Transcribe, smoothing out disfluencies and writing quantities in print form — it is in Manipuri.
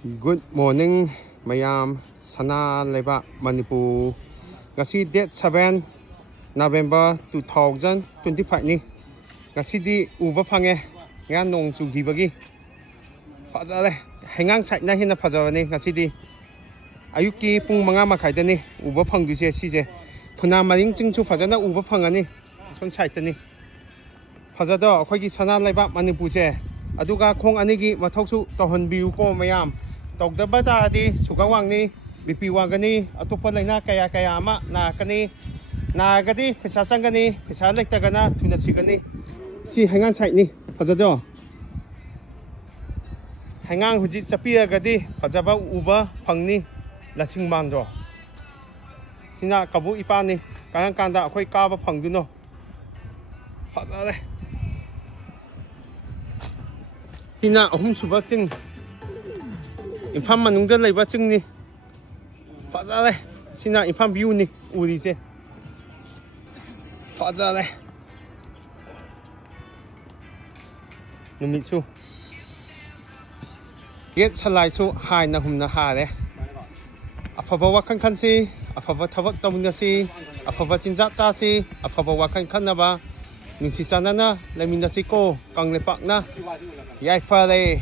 Good morning, mayam. Sana Leibak Manipur. Ngasi date 7 November 2025 ni. Ngasi di uva phange nga nong chugi bagi. Fhajare hengang chai na hina phajawani ngasi di. Ayuki pung manga makai da ni uva phangdu se si je. Phuna maring chingchu phajana uva phangani. Son chai ta ni. Phajado akhoi gi Sana Leibak Manipur je. Aduga khong anigi mathoksu tohonbiu ko mayam. Togdaba di sugawang ni BP wangani atupa laina kaya ama na kani na gadi pesa sangani pesa lekta tuna chigani si hangang chai ni phajado hangang huji chapia gadi phajaba uba phangni lasing mandro sina kabu ipani kang kanda akhoi kaba phangduno phajare sina ahum suba ching Infam manungda leiba chingni fhajare sina infam view ni uri se fhajare numitsu get chalai chu hai na humna ha le afaba wakan khan si afaba thabak tamna si afaba chinja cha si afaba wakan khan na ba ningsi chanana lemina si ko kanglepak na yai fare